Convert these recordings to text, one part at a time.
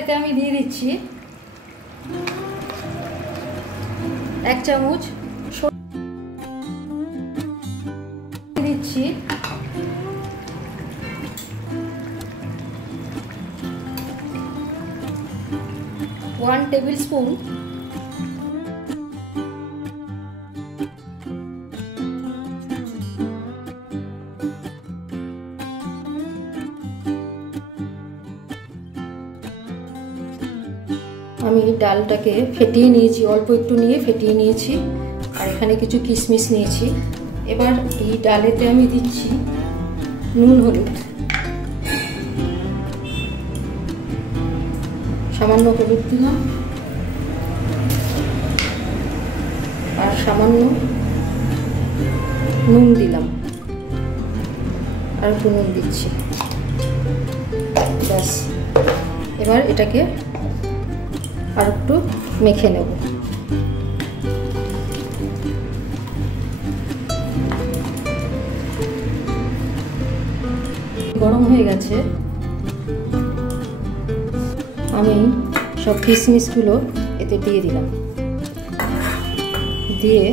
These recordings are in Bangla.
এতে আমি দিয়ে দিচ্ছি 1 চামচ দিচ্ছি 1 টেবিল স্পুন আমি ডালটাকে ফেটিয়ে নিয়েছি, অল্প একটু নিয়ে ফেটিয়ে নিয়েছি, আর এখানে কিছু কিশমিশ নিয়েছি। এবার এই ডালেতে আমি দিচ্ছি নুন হলুদ, সামান্য হলুদ দিলাম, আর সামান্য নুন দিলাম, আর একটু নুন দিচ্ছি, ব্যাস। এবার এটাকে আর একটু মেখে নেব। গরম হয়ে গেছে, আমি সব কিশমিশগুলো এতে দিয়ে দিলাম, দিয়ে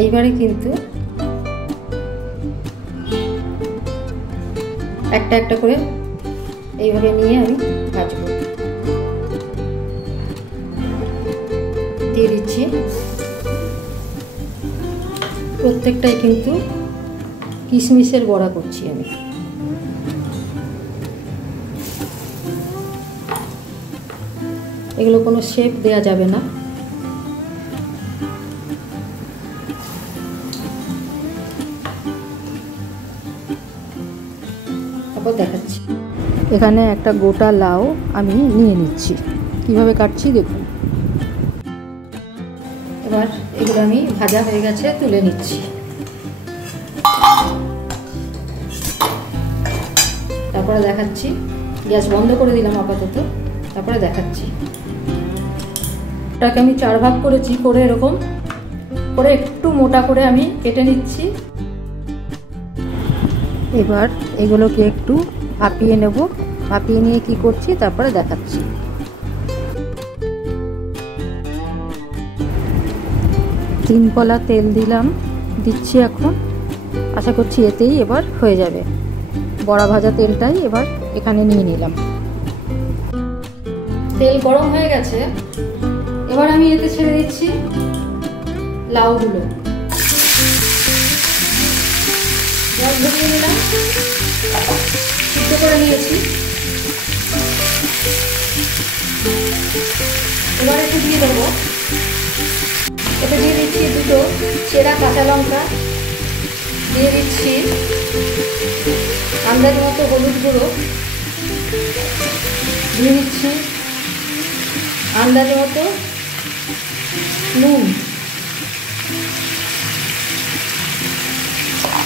এইবারে কিন্তু একটা একটা করে এইভাবে নিয়ে আমি ভাজবো। দিয়ে দিচ্ছি, প্রত্যেকটাই কিন্তু কিশমিশের বড়া করছি আমি। এগুলো কোনো শেপ দেয়া যাবে না। তারপর দেখাচ্ছি। এখানে একটা গোটা লাউ আমি নিয়ে নিচ্ছি, কিভাবে কাটছি দেখুন। এবার এগুলো আমি ভাজা হয়ে গেছে, তুলে নিচ্ছি। তারপরে দেখাচ্ছি, গ্যাস বন্ধ করে দিলাম আপাতত, তারপরে দেখাচ্ছি। এটাকে আমি 4 ভাগ করেছি, করে এরকম করে একটু মোটা করে আমি কেটে নিচ্ছি। এবার এগুলোকে একটু ভাপিয়ে নেব, ভাপিয়ে নিয়ে কি করছি তারপরে দেখাচ্ছি। 3 কলা তেল দিচ্ছি এখন, আশা করছি এতেই এবার হয়ে যাবে। বড়া ভাজা তেলটাই এবার এখানে নিয়ে নিলাম। তেল গরম হয়ে গেছে, এবার আমি এতে ছেড়ে দিচ্ছি লাউগুলো। জল ধরিয়ে নিলাম, সিদ্ধ করে নিয়েছি। এবার একটু দিয়ে দেবো, এতে দিয়ে দিচ্ছি 2 চেরা কাঁচা লঙ্কা, দিয়ে দিচ্ছি আন্দাজ মতো হলুদ গুঁড়ো, দিয়ে দিচ্ছি আন্দাজ মতো নুন।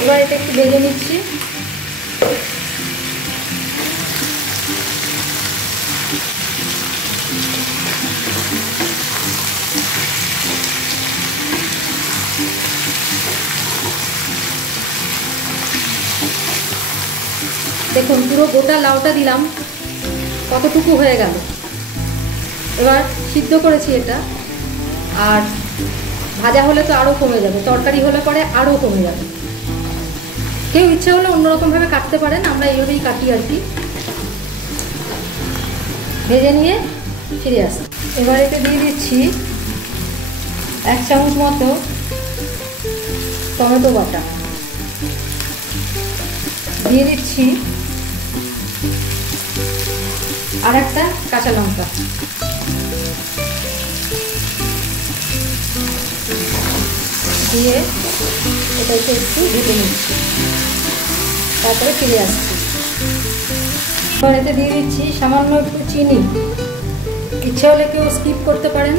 এবার এটা একটু ভেজে নিচ্ছি। দেখুন পুরো গোটা লাউটা দিলাম, কতটুকু হয়ে গেল। এবার সিদ্ধ করেছি এটা, আর ভাজা হলে তো আরও কমে যাবে, তরকারি হলে পরে আরও কমে যাবে। কেউ ইচ্ছে হলে অন্যরকমভাবে কাটতে পারেন, আমরা এইভাবেই কাটি আর কি। ভেজে নিয়ে ফিরে আসি। এবার এতে দিয়ে দিচ্ছি 1 চামচ মতো টমেটো বাটা, দিয়ে দিচ্ছি আর একটা কাঁচা লঙ্কা, দিয়ে এটাকে একটু ভেজে নিচ্ছি, তারপরে ফিরে আসছি। এবার এতে দিয়ে দিচ্ছি সামান্য একটু চিনি, ইচ্ছে হলে কেউ স্কিপ করতে পারেন।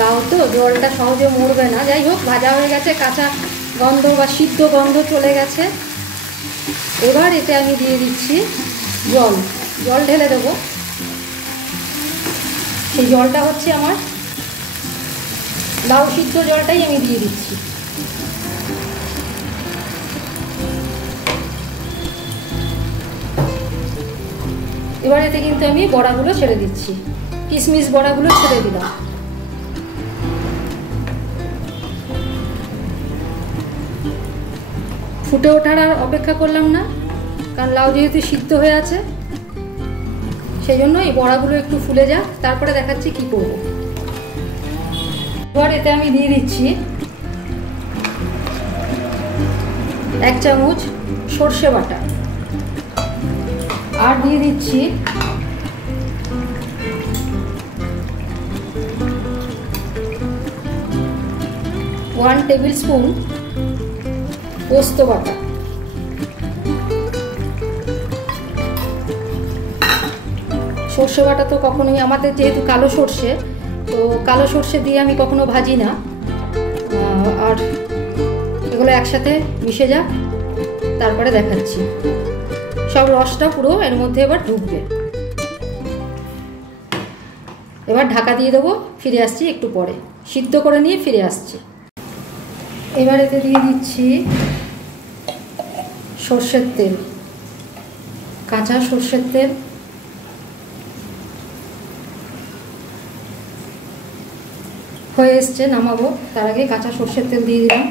লাউ তো জলটা সহজে মরবে না, যাই হোক ভাজা হয়ে গেছে, কাঁচা গন্ধ বা সিদ্ধ গন্ধ চলে গেছে। এবার এতে আমি দিয়ে দিচ্ছি জল ঢেলে দেবো। সেই জলটা হচ্ছে আমার লাউ সিদ্ধ জলটাই আমি দিয়ে দিচ্ছি। এবার এতে কিন্তু আমি বড়াগুলো ছেড়ে দিচ্ছি, কিশমিশ বড়াগুলো ছেড়ে দিলাম। ফুটে ওঠার আর অপেক্ষা করলাম না, কারণ লাউ যেহেতু সিদ্ধ হয়ে আছে, সেই জন্য এই বড়াগুলো একটু ফুলে যাক, তারপরে দেখাচ্ছি কি করব। এবার এতে আমি দিয়ে দিচ্ছি 1 চামচ সর্ষে বাটা, আর দিয়ে দিচ্ছি 1 টেবিল স্পুন পোস্ত বাটা। সর্ষে বাটা তো কখনোই আমাদের, যেহেতু কালো সর্ষে, তো কালো সর্ষে দিয়ে আমি কখনো ভাজি না। আর এগুলো একসাথে মিশে যাক, তারপরে দেখাচ্ছি। সব রসটা পুরো এর মধ্যে এবার ঢুকবে। এবার ঢাকা দিয়ে দেবো, ফিরে আসছি একটু পরে, সিদ্ধ করে নিয়ে ফিরে আসছি। এবার এতে দিয়ে দিচ্ছি সর্ষের তেল, কাঁচা সর্ষের তেল। হয়ে এসছে, নামাবো, তার আগে কাঁচা সর্ষের তেল দিয়ে দিলাম।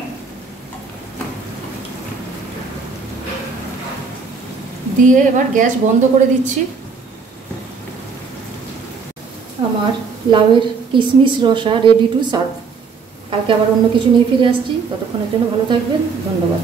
দিয়ে এবার গ্যাস বন্ধ করে দিচ্ছি। আমার লাউয়ের কিশমিশ রসা রেডি টু সার্ভ। কালকে আবার অন্য কিছু নিয়ে ফিরে আসছি, ততক্ষণের জন্য ভালো থাকবেন, ধন্যবাদ।